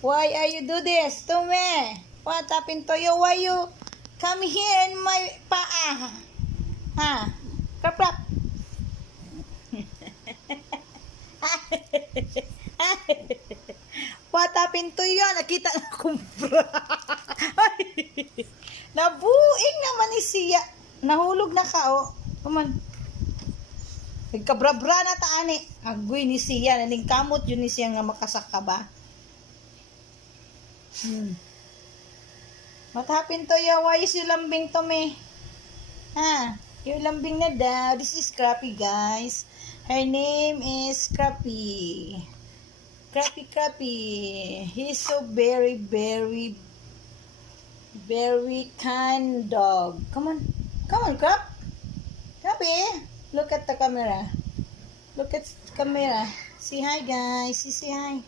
Why are you do this to me? What happened to you? Why you come here in my paa? Krap krap. What happened to you? Nakita na akong bra. Nabuing naman ni siya. Nahulog na ka, oh. Come on. Nagkabra-bra na taani. Agoy ni siya. Naning kamot yun ni siya nga makasaka ba? What happened to you? Why is you lambing to me? You're lambing na daw. This is Scrappy, guys. Her name is Scrappy. Scrappy. He's so very, very, very kind dog. Come on, Crap. Scrappy. Look at the camera. Look at the camera. Say hi, guys. Say hi.